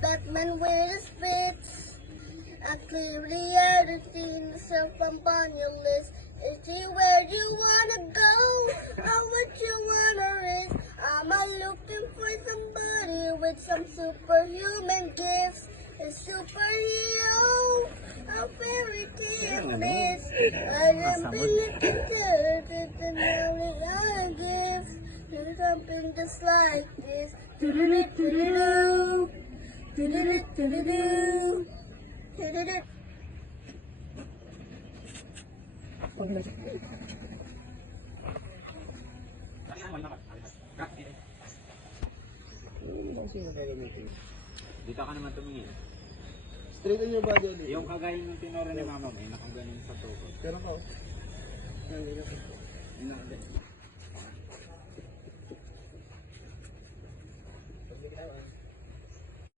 Batman with his spits. I clear reality, myself upon your list. Is he where you wanna go? Or what you wanna risk? Am I looking for somebody with some superhuman gifts? A superhero, a fairy tale is. I am looking to the only other gift. Do something just like this. Do-do-do-do-do. Do-do-do-do-do. Do-do-do. Dito ka naman tumingin. Straighten your body ulit. Yung kagaya ng tinuro ni mama mo, nakaganon sa tukod. Pero ka. Nakaganon.